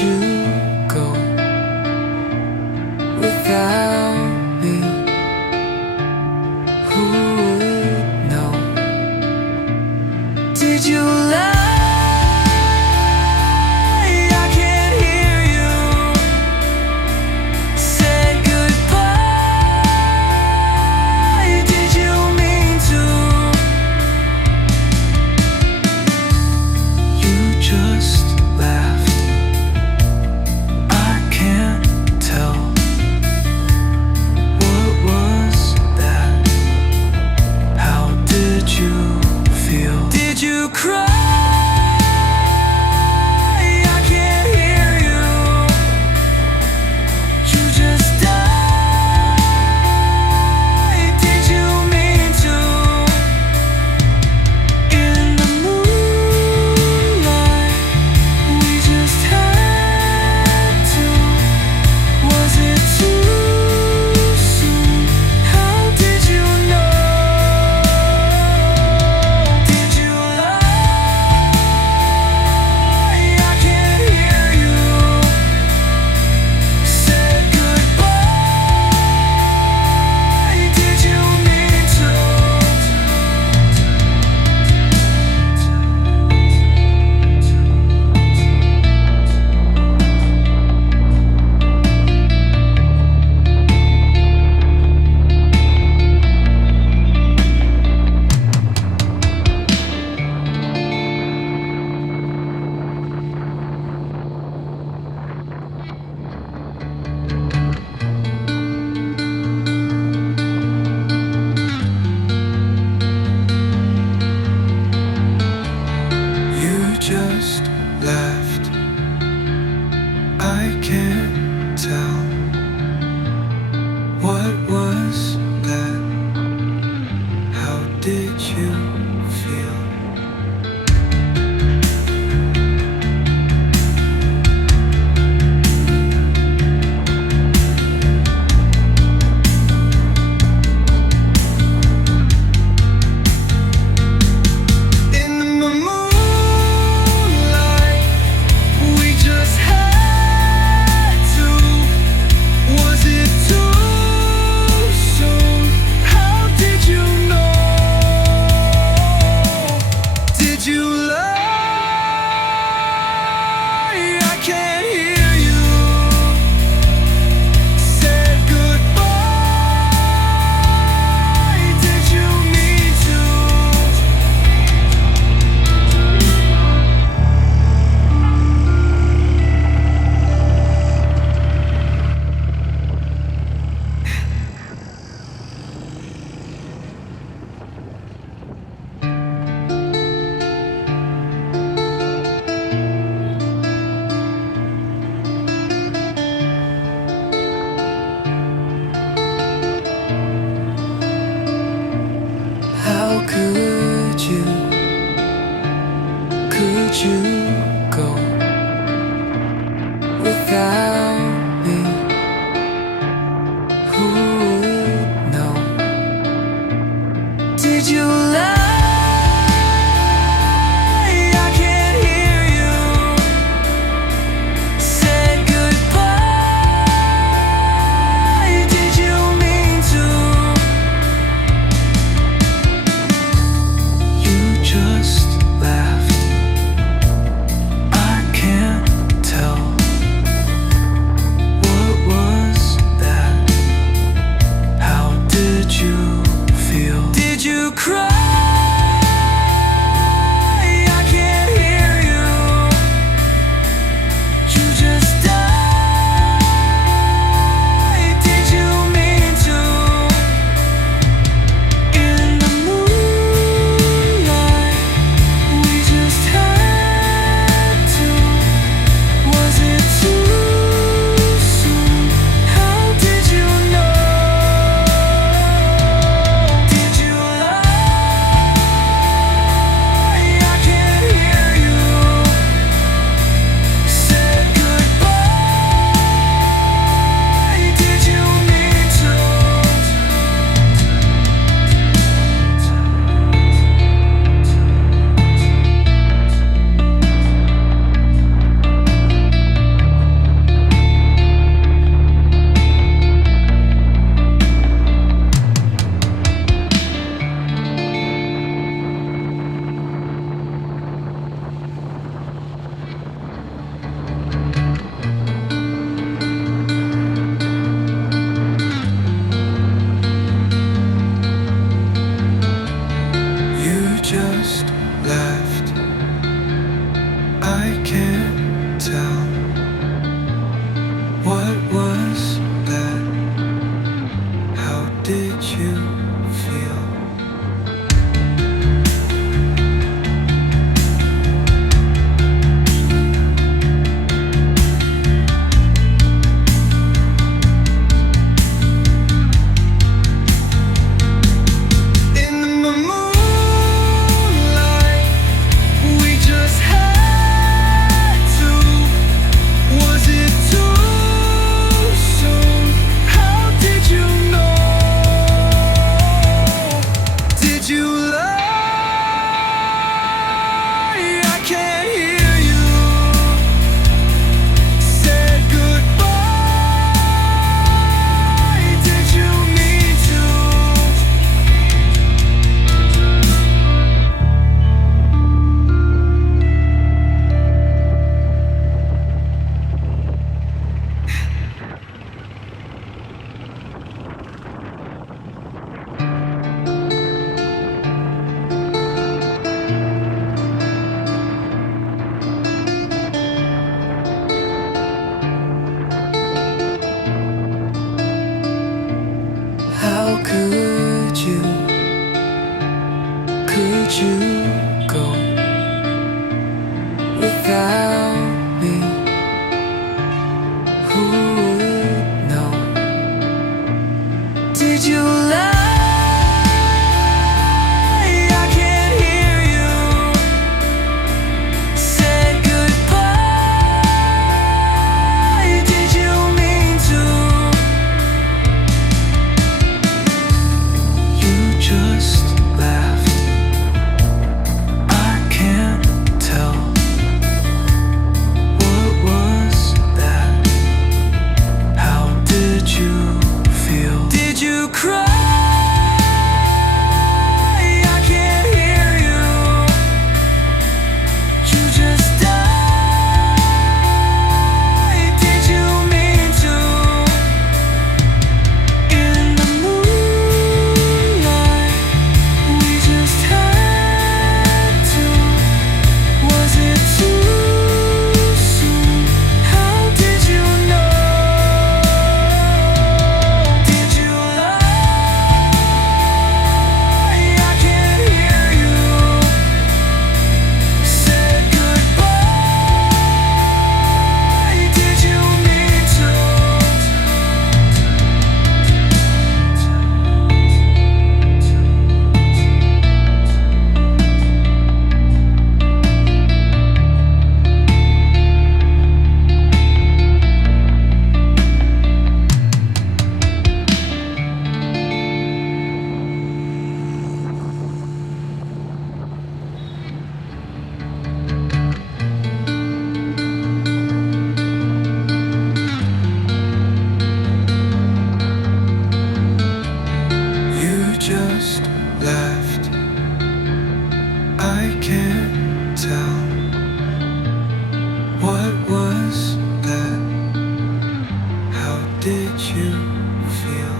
you go without me? Who would know? Did you lie? I can't hear you say goodbye. Did you mean to? You just laughed. I can't tell. What was that? How did you feel? Did you cry? I can't hear you. You just died. Did you mean to? In the moonlight, we just had to. Was it too soon? How did you know? Did you lie? I can't hear you say goodbye. Did you mean to? You just laughed. I can't tell. What was that? How did you feel? In the moonlight, we just had to. Was it too soon? How did you know? Did you lie? I can't hear you say goodbye. Did you mean to? How could you go without me? Who would know? Did you lie? I can't hear you say goodbye. Did you mean to? You just laughed. I can't tell. did you feel? How could you go without me? Who would know? Did you lie? I can't hear you. Said goodbye. Did you mean to? You just laughed. I can't tell. What was that? How did you feel? Did you cry? I can't hear you. You just died. Did you mean to? In the moonlight, we just had to. Was it too soon? How did you know? Did you lie? I can't hear you. Said goodbye. Did you mean to? You just left. I can't tell. What was that? How did you feel?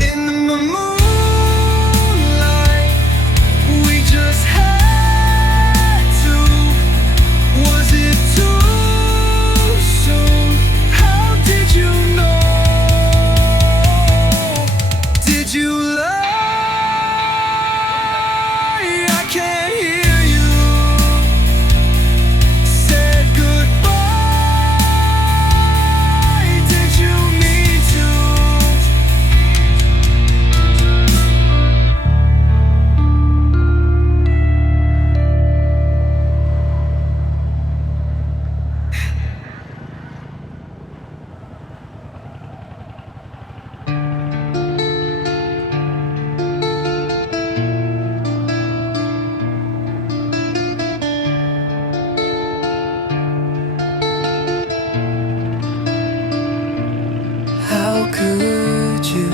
In the moonlight, we just had to. Was it too soon? How did you know? Did you lie? I can't hear you. Said goodbye. Did you mean to? How could you